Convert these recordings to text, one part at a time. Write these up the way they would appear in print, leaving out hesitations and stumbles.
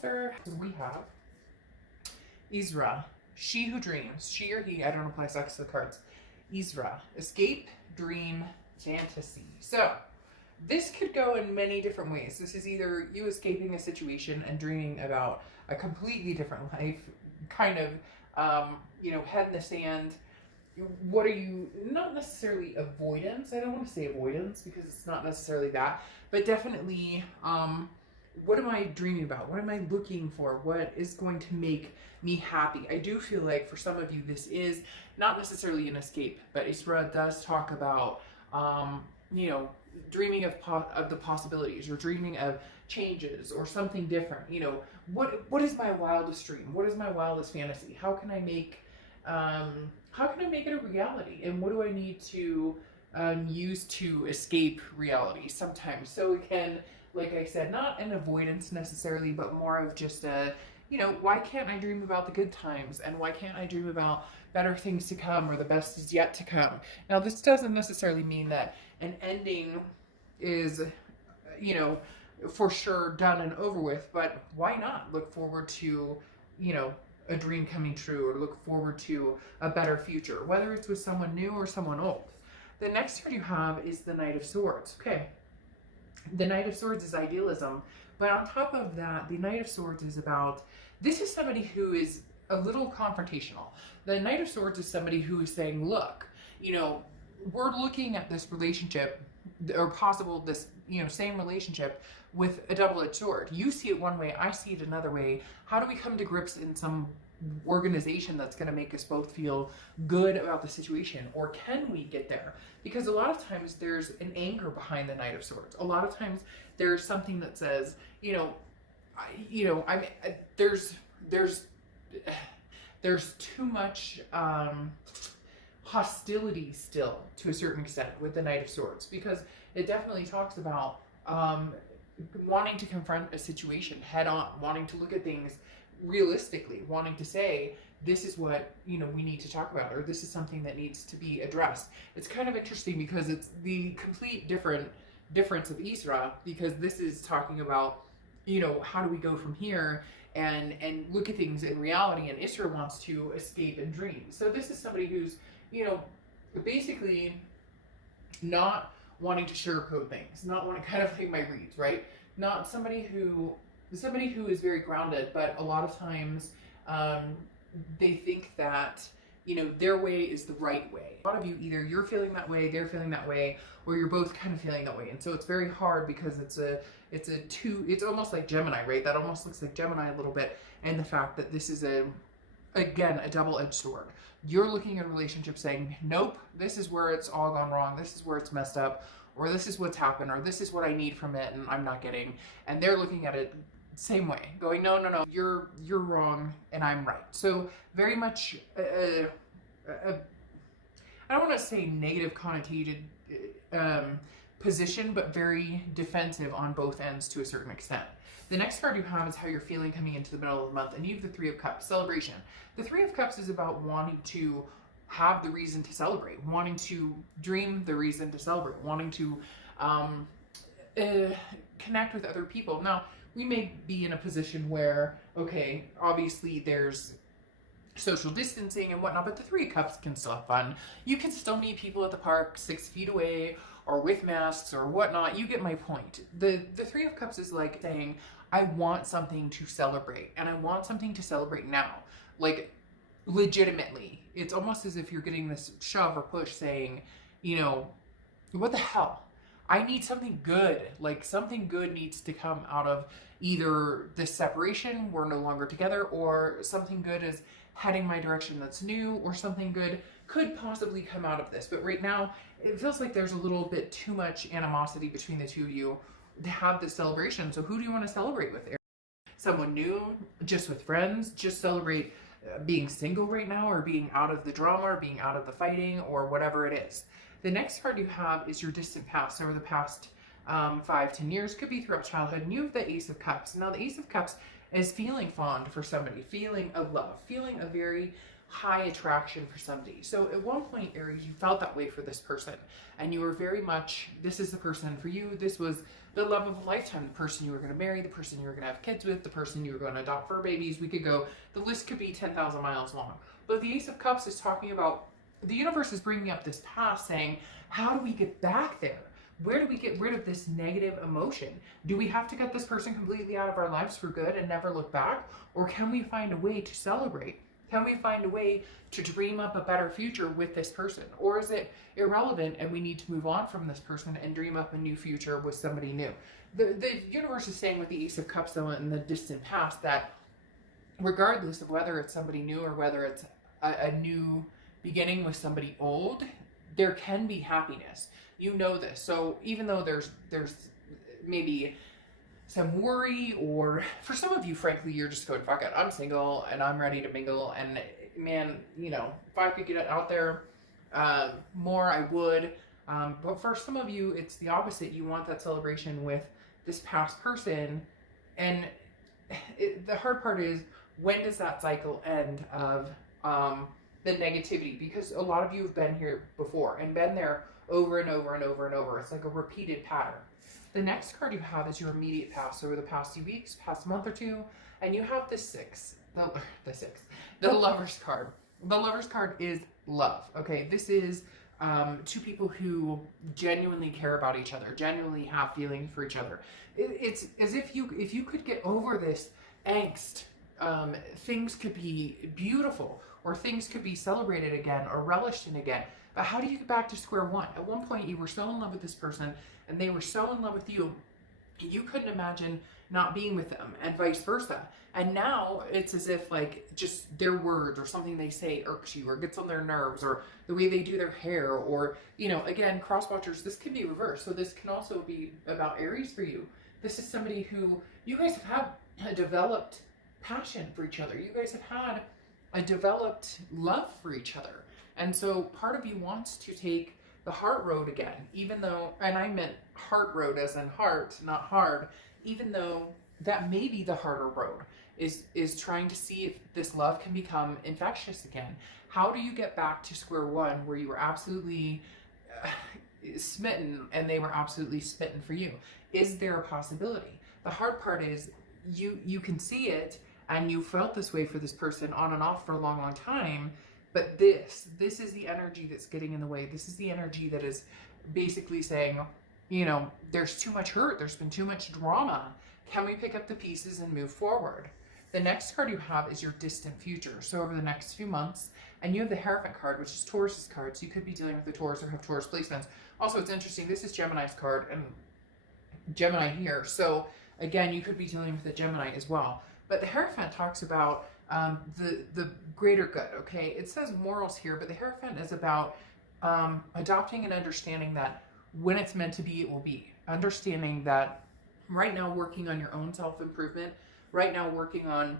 Cancer, we have Isra, she who dreams, she or he, I don't apply sex to the cards. Isra, escape, dream, fantasy. So this could go in many different ways. This is either you escaping a situation and dreaming about a completely different life, kind of, head in the sand. What are you, not necessarily avoidance, I don't want to say avoidance because it's not necessarily that, but definitely, what am I dreaming about? What am I looking for? What is going to make me happy? I do feel like for some of you, this is not necessarily an escape, but Isra does talk about, dreaming of the possibilities or dreaming of changes or something different. What is my wildest dream? What is my wildest fantasy? How can I make it a reality? And what do I need to use to escape reality sometimes? So again, like I said, not an avoidance necessarily, but more of just why can't I dream about the good times? And why can't I dream about better things to come or the best is yet to come? Now, this doesn't necessarily mean that an ending is, for sure done and over with, but why not look forward to, a dream coming true or look forward to a better future, whether it's with someone new or someone old. The next card you have is the Knight of Swords. Okay. The Knight of Swords is idealism, but on top of that, the Knight of Swords is about, this is somebody who is a little confrontational. The Knight of Swords is somebody who is saying, look, we're looking at this relationship or possible this, same relationship with a double-edged sword. You see it one way, I see it another way. How do we come to grips in some organization that's going to make us both feel good about the situation? Or can we get there? Because a lot of times there's an anger behind the Knight of Swords. A lot of times there's something that says, there's too much hostility still to a certain extent with the Knight of Swords, because it definitely talks about wanting to confront a situation head on, wanting to look at things realistically, wanting to say, this is what, we need to talk about, or this is something that needs to be addressed. It's kind of interesting because it's the complete difference of Isra, because this is talking about, how do we go from here and look at things in reality, and Isra wants to escape and dream. So this is somebody who's, basically not wanting to sugarcoat things, not wanting, kind of like my reads, right? Not somebody who is very grounded, but a lot of times they think that, their way is the right way. A lot of you, either you're feeling that way, they're feeling that way, or you're both kind of feeling that way. And so it's very hard because it's almost like Gemini, right? That almost looks like Gemini a little bit. And the fact that this is again, a double-edged sword. You're looking at a relationship saying, nope, this is where it's all gone wrong. This is where it's messed up, or this is what's happened, or this is what I need from it and I'm not getting. And they're looking at it same way, going, no, you're wrong and I'm right. So very much, I don't want to say negative connotated position, but very defensive on both ends to a certain extent. The next card you have is how you're feeling coming into the middle of the month, and you have the Three of Cups, celebration. The Three of Cups is about wanting to have the reason to celebrate, wanting to dream the reason to celebrate, wanting to connect with other people. Now, we may be in a position where, okay, obviously there's social distancing and whatnot, but the Three of Cups can still have fun. You can still meet people at the park 6 feet away or with masks or whatnot. You get my point. The Three of Cups is like saying, I want something to celebrate, and I want something to celebrate now. Like, legitimately. It's almost as if you're getting this shove or push saying, what the hell? I need something good. Like, something good needs to come out of either this separation, we're no longer together, or something good is heading my direction that's new, or something good could possibly come out of this. But right now, it feels like there's a little bit too much animosity between the two of you to have this celebration. So who do you want to celebrate with? Someone new? Just with friends? Just celebrate being single right now, or being out of the drama, or being out of the fighting, or whatever it is. The next card you have is your distant past, over the past 5-10 years, could be throughout childhood, and you have the Ace of Cups. Now the Ace of Cups is feeling fond for somebody, feeling a love, feeling a very high attraction for somebody. So at one point, Aries, you felt that way for this person, and you were very much, this is the person for you. This was the love of a lifetime, the person you were going to marry, the person you were going to have kids with, the person you were going to adopt fur babies. We could go, the list could be 10,000 miles long. But the Ace of Cups is talking about, the universe is bringing up this past, saying, how do we get back there? Where do we get rid of this negative emotion? Do we have to get this person completely out of our lives for good and never look back? Or can we find a way to celebrate? Can we find a way to dream up a better future with this person? Or is it irrelevant and we need to move on from this person and dream up a new future with somebody new? The universe is saying with the Ace of Cups, though, in the distant past, that regardless of whether it's somebody new or whether it's a new beginning with somebody old, there can be happiness. You know this. So even though there's maybe some worry, or for some of you, frankly, you're just going, fuck it, I'm single and I'm ready to mingle, and man, you know, if I could get it out there more, I would. But for some of you, it's the opposite. You want that celebration with this past person, and the hard part is, when does that cycle end of the negativity? Because a lot of you have been here before and been there over and over and over and over. It's like a repeated pattern. The next card you have is your immediate past, over the past few weeks, past month or two, and you have the Lover's card. The Lover's card is love. Okay, this is two people who genuinely care about each other, genuinely have feelings for each other. It's as if you could get over this angst, things could be beautiful, or things could be celebrated again or relished in again. But how do you get back to square one? At one point, you were so in love with this person and they were so in love with you, you couldn't imagine not being with them, and vice versa. And now it's as if, like, just their words or something they say irks you or gets on their nerves, or the way they do their hair, or, you know, again, cross watchers, this can be reversed. So this can also be about Aries for you. This is somebody who you guys have had a developed passion for each other. You guys have had a developed love for each other. And so part of you wants to take the heart road again, even though, and I meant heart road as in heart, not hard, even though that may be the harder road, is trying to see if this love can become infectious again. How do you get back to square one where you were absolutely smitten and they were absolutely smitten for you? Is there a possibility? The hard part is you can see it, and you felt this way for this person on and off for a long, long time. But this is the energy that's getting in the way. This is the energy that is basically saying, you know, there's too much hurt. There's been too much drama. Can we pick up the pieces and move forward? The next card you have is your distant future. So over the next few months, and you have the Hierophant card, which is Taurus's card. So you could be dealing with the Taurus or have Taurus placements. Also, it's interesting. This is Gemini's card, and Gemini here. So again, you could be dealing with a Gemini as well. But the Hierophant talks about the greater good, okay? It says morals here, but the Hierophant is about adopting and understanding that when it's meant to be, it will be. Understanding that right now, working on your own self-improvement, right now working on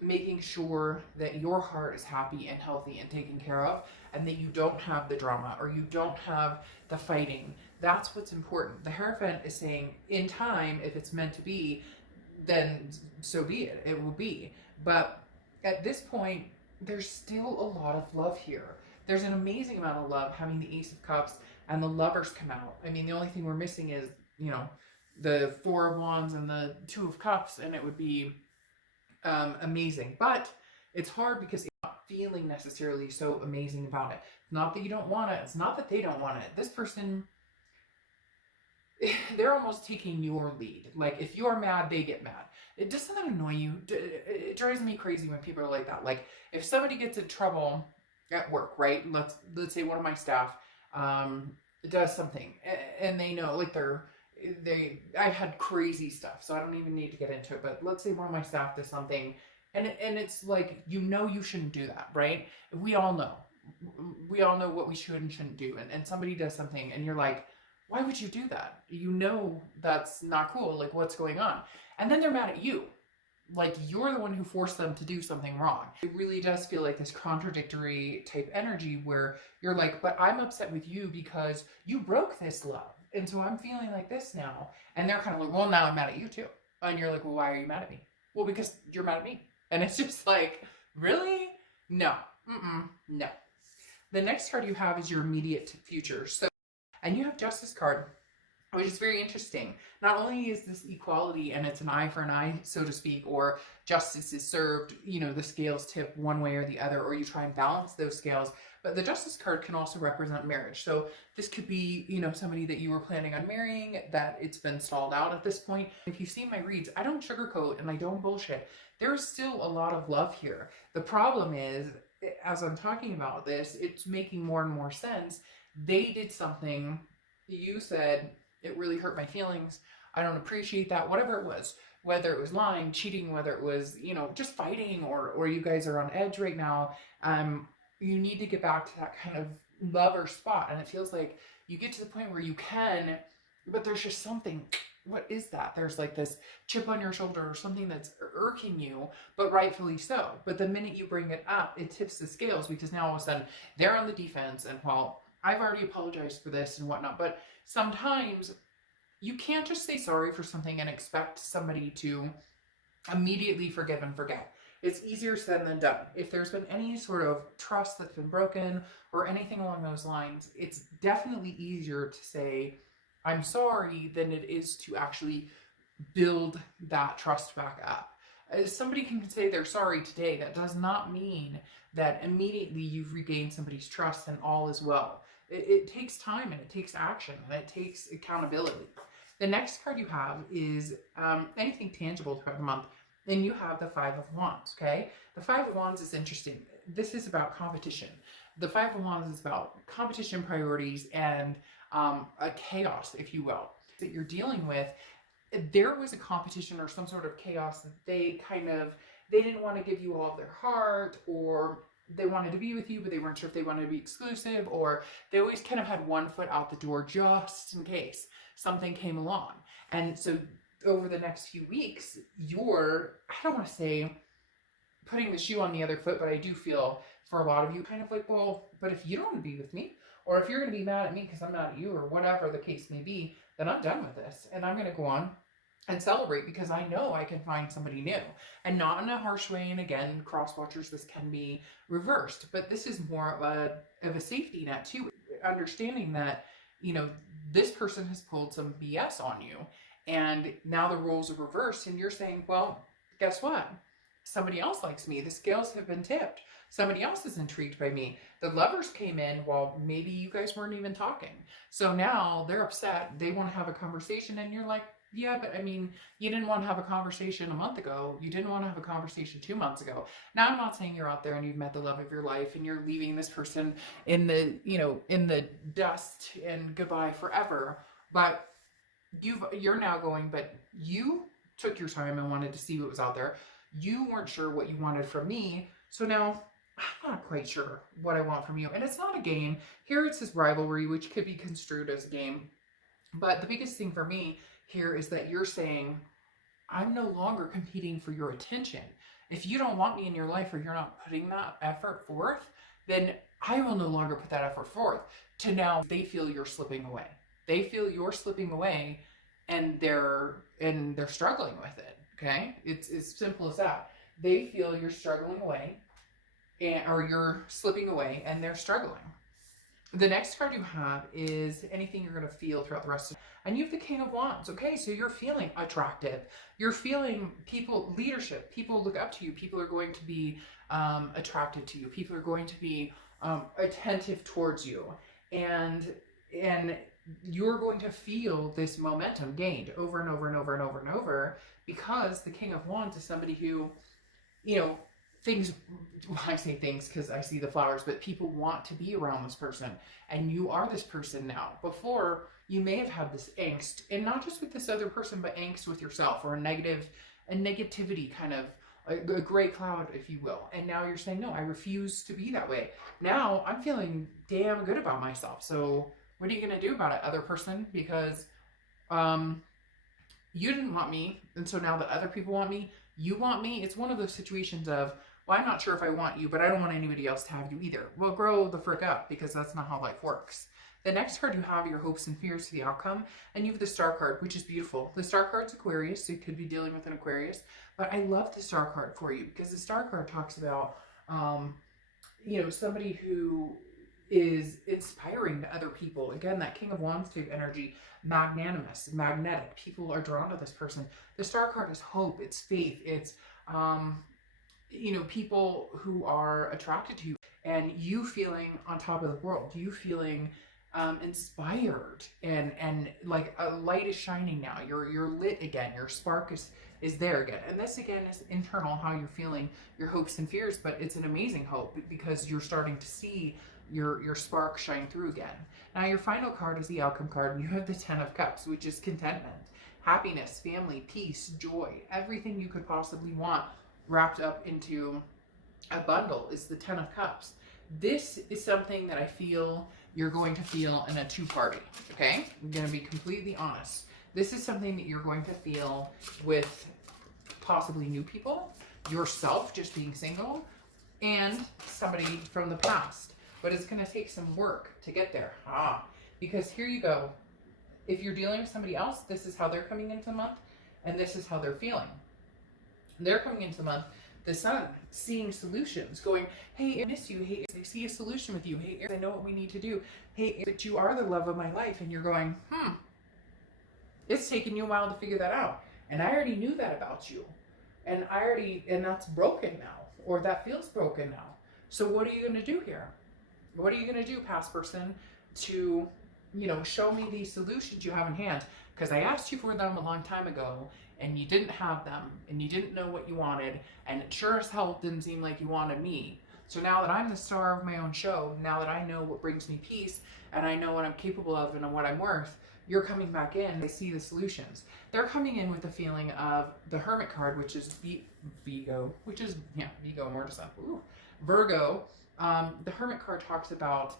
making sure that your heart is happy and healthy and taken care of, and that you don't have the drama or you don't have the fighting. That's what's important. The Hierophant is saying, in time, if it's meant to be, then so be it. It will be. But at this point, there's still a lot of love here. There's an amazing amount of love having the Ace of Cups and the Lovers come out. I mean, the only thing we're missing is, you know, the Four of Wands and the Two of Cups, and it would be amazing. But it's hard because you're not feeling necessarily so amazing about it. It's not that you don't want it. It's not that they don't want it. This person, they're almost taking your lead. Like, if you're mad, they get mad. It doesn't that annoy you? It drives me crazy when people are like that. Like, if somebody gets in trouble at work, right? Let's say one of my staff does something, and they know, like, I've had crazy stuff, so I don't even need to get into it. But let's say one of my staff does something, and it's like, you know, you shouldn't do that, right? We all know what we should and shouldn't do. And somebody does something, and you're like, why would you do that? You know that's not cool. Like, what's going on? And then they're mad at you. Like, you're the one who forced them to do something wrong. It really does feel like this contradictory type energy where you're like, but I'm upset with you because you broke this love. And so I'm feeling like this now. And they're kind of like, well, now I'm mad at you too. And you're like, well, why are you mad at me? Well, because you're mad at me. And it's just like, really? No. No. The next card you have is your immediate future. So, and you have Justice card. which is very interesting. Not only is this equality and it's an eye for an eye, so to speak, or justice is served, you know, the scales tip one way or the other, or you try and balance those scales, but the justice card can also represent marriage. So this could be, you know, somebody that you were planning on marrying that it's been stalled out at this point. If you've seen my reads, I don't sugarcoat and I don't bullshit. There's still a lot of love here. The problem is, as I'm talking about this, it's making more and more sense. They did something, you said, it really hurt my feelings. I don't appreciate that. Whatever it was, whether it was lying, cheating, whether it was, you know, just fighting, or you guys are on edge right now. You need to get back to that kind of lover spot. And it feels like you get to the point where you can, but there's just something. What is that? There's like this chip on your shoulder or something that's irking you, but rightfully so. But the minute you bring it up, it tips the scales, because now all of a sudden they're on the defense. And while I've already apologized for this and whatnot, but sometimes you can't just say sorry for something and expect somebody to immediately forgive and forget. It's easier said than done. If there's been any sort of trust that's been broken or anything along those lines, it's definitely easier to say, I'm sorry, than it is to actually build that trust back up. Somebody can say they're sorry today. That does not mean that immediately you've regained somebody's trust and all is well. It takes time, and it takes action, and it takes accountability. The next card you have is anything tangible throughout the month. Then you have the Five of Wands, okay? The Five of Wands is interesting. This is about competition. The Five of Wands is about competition, priorities, and a chaos, if you will, that you're dealing with. There was a competition or some sort of chaos that they didn't want to give you all of their heart, or they wanted to be with you, but they weren't sure if they wanted to be exclusive, or they always kind of had one foot out the door just in case something came along. And so over the next few weeks, you're, I don't want to say putting the shoe on the other foot, but I do feel for a lot of you kind of like, well, but if you don't want to be with me, or if you're going to be mad at me because I'm mad at you, or whatever the case may be, then I'm done with this. And I'm going to go on and celebrate, because I know I can find somebody new, and not in a harsh way. And again, cross watchers, this can be reversed, but this is more of a safety net too. Understanding that, you know, this person has pulled some BS on you, and now the roles are reversed, and you're saying, well, guess what? Somebody else likes me. The scales have been tipped. Somebody else is intrigued by me. The lovers came in while maybe you guys weren't even talking. So now they're upset. They want to have a conversation, and you're like, yeah, but I mean, you didn't want to have a conversation a month ago. You didn't want to have a conversation 2 months ago. Now, I'm not saying you're out there and you've met the love of your life and you're leaving this person in the, you know, in the dust and goodbye forever. But you're now going, but you took your time and wanted to see what was out there. You weren't sure what you wanted from me. So now I'm not quite sure what I want from you. And it's not a game. Here it's this rivalry, which could be construed as a game. But the biggest thing for me here is that you're saying, I'm no longer competing for your attention. If you don't want me in your life, or you're not putting that effort forth, then I will no longer put that effort forth. To now they feel you're slipping away. They feel you're slipping away, and they're struggling with it. Okay? It's as simple as that. They feel you're struggling away, or you're slipping away, and they're struggling. The next card you have is anything you're going to feel throughout the rest of, and you have the King of Wands. Okay, so you're feeling attractive. You're feeling people, leadership. People look up to you. People are going to be attracted to you. People are going to be attentive towards you, and you're going to feel this momentum gained over and over and over and over and over, because the King of Wands is somebody who, you know, things, well, I say things because I see the flowers, but people want to be around this person, and you are this person now. Before, you may have had this angst, and not just with this other person, but angst with yourself, or a negativity kind of, a gray cloud, if you will. And now you're saying, no, I refuse to be that way. Now I'm feeling damn good about myself. So what are you going to do about it, other person? Because you didn't want me, and so now that other people want me, you want me. It's one of those situations of, well, I'm not sure if I want you, but I don't want anybody else to have you either. Well, grow the frick up, because that's not how life works. The next card you have your hopes and fears to the outcome, and you have the Star card, which is beautiful. The Star card's Aquarius, so you could be dealing with an Aquarius, but I love the Star card for you, because the Star card talks about, you know, somebody who is inspiring to other people. Again, that King of Wands type energy, magnanimous, magnetic. People are drawn to this person. The Star card is hope, it's faith, it's people who are attracted to you, and you feeling on top of the world, you feeling inspired, and like a light is shining now. You're lit again. Your spark is there again. And this again is internal, how you're feeling, your hopes and fears, but it's an amazing hope because you're starting to see your spark shine through again. Now your final card is the outcome card, and you have the 10 of Cups, which is contentment, happiness, family, peace, joy, everything you could possibly want wrapped up into a bundle is the 10 of Cups. This is something that I feel you're going to feel in a two-party, okay? I'm going to be completely honest. This is something that you're going to feel with possibly new people, yourself just being single, and somebody from the past. But it's going to take some work to get there. Because here you go. If you're dealing with somebody else, this is how they're coming into the month, and this is how they're feeling. They're coming into the month, the Sun, seeing solutions, going, hey, I miss you. Hey, I see a solution with you. Hey, I know what we need to do. Hey, but you are the love of my life. And you're going, it's taken you a while to figure that out. And I already knew that about you. And that's broken now, or that feels broken now. So what are you going to do here? What are you going to do, past person, to, show me these solutions you have in hand? Because I asked you for them a long time ago, and you didn't have them, and you didn't know what you wanted, and it sure as hell didn't seem like you wanted me. So now that I'm the star of my own show, now that I know what brings me peace, and I know what I'm capable of and what I'm worth, you're coming back in. They see the solutions. They're coming in with the feeling of the Hermit card, which is Virgo, more to stuff. Virgo. The Hermit card talks about,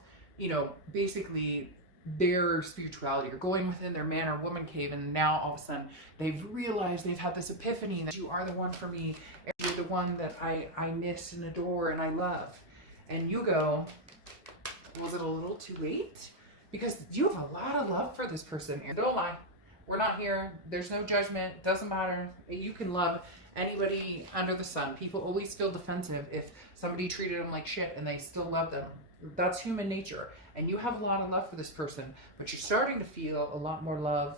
basically their spirituality, or going within their man or woman cave, and now all of a sudden they've realized, they've had this epiphany that you are the one for me, and you're the one that I miss and adore and I love. And you go, was it a little too late? Because you have a lot of love for this person. Don't lie. We're not here. There's no judgment. It doesn't matter. You can love anybody under the sun. People always feel defensive if somebody treated them like shit and they still love them. That's human nature. And you have a lot of love for this person, but you're starting to feel a lot more love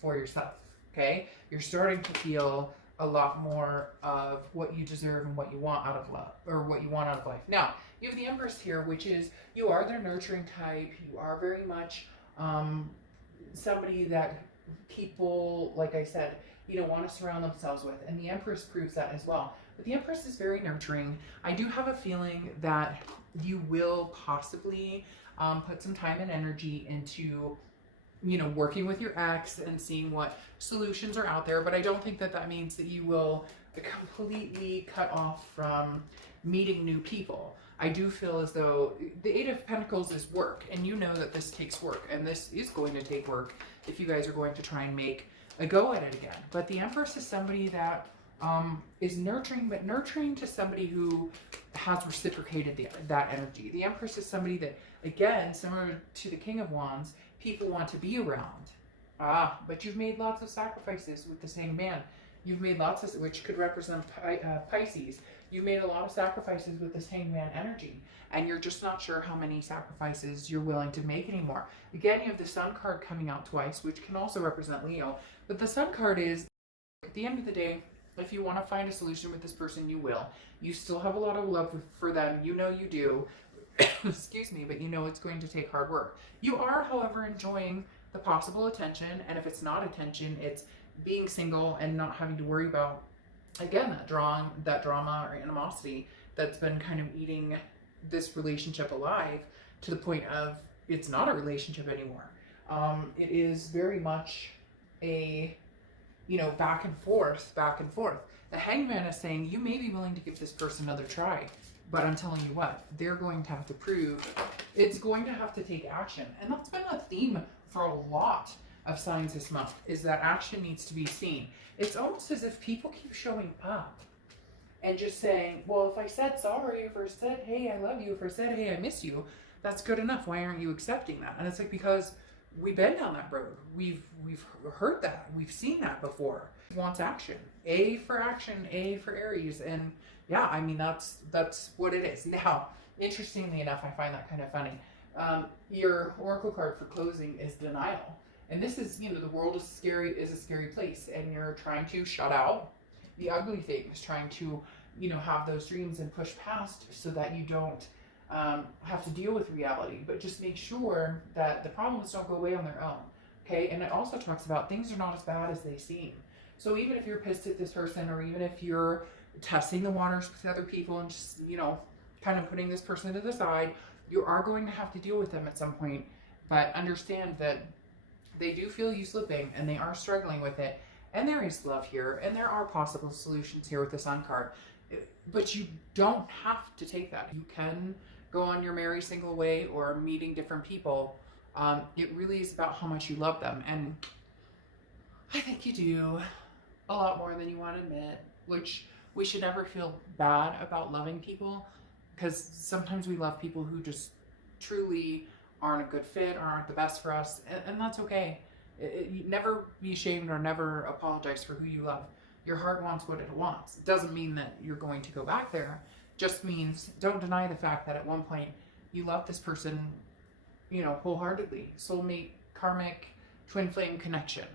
for yourself, okay? You're starting to feel a lot more of what you deserve and what you want out of love, or what you want out of life. Now, you have the Empress here, which is, you are their nurturing type. You are very much somebody that people, like I said, want to surround themselves with. And the Empress proves that as well. But the Empress is very nurturing. I do have a feeling that you will possibly put some time and energy into, working with your ex and seeing what solutions are out there. But I don't think that that means that you will completely cut off from meeting new people. I do feel as though the Eight of Pentacles is work, and you know that this takes work, and this is going to take work if you guys are going to try and make a go at it again. But the Empress is somebody that is nurturing, but nurturing to somebody who has reciprocated that energy. The Empress is somebody that, again, similar to the King of Wands, people want to be around. But you've made lots of sacrifices with the same man. You've made lots of, which could represent Pisces. You've made a lot of sacrifices with this hangman energy, and you're just not sure how many sacrifices you're willing to make anymore. Again, you have the Sun card coming out twice, which can also represent Leo. But the Sun card is, at the end of the day, if you want to find a solution with this person, you will. You still have a lot of love for them. You know you do. Excuse me, but you know it's going to take hard work. You are, however, enjoying the possible attention, and if it's not attention, it's being single and not having to worry about, again, that drama or animosity that's been kind of eating this relationship alive to the point of it's not a relationship anymore. It is very much a, back and forth. The Hangman is saying you may be willing to give this person another try, but I'm telling you what, they're going to have to prove, it's going to have to take action. And that's been a theme for a lot of signs this month, is that action needs to be seen. It's almost as if people keep showing up and just saying, well, if I said sorry, if I said, hey, I love you, if I said, hey, I miss you, that's good enough. Why aren't you accepting that? And it's like, because we've been down that road. We've heard that. We've seen that before. Wants action. A for action, A for Aries. And yeah, I mean, that's what it is. Now, interestingly enough, I find that kind of funny. Your oracle card for closing is denial. And this is, you know, the world is a scary place, and you're trying to shut out the ugly things, trying to, you know, have those dreams and push past so that you don't have to deal with reality. But just make sure that the problems don't go away on their own. Okay. And it also talks about things are not as bad as they seem. So even if you're pissed at this person, or even if you're testing the waters with other people and just, you know, kind of putting this person to the side, you are going to have to deal with them at some point. But understand that they do feel you slipping, and they are struggling with it. And there is love here, and there are possible solutions here with the Sun card. But you don't have to take that. You can go on your merry single way, or meeting different people. It really is about how much you love them. And I think you do a lot more than you want to admit, which we should never feel bad about loving people, because sometimes we love people who just truly aren't a good fit or aren't the best for us, and that's okay. You never be ashamed or never apologize for who you love. Your heart wants what it wants. It doesn't mean that you're going to go back there. It just means don't deny the fact that at one point you loved this person, you know, wholeheartedly. Soulmate, karmic, twin flame connection.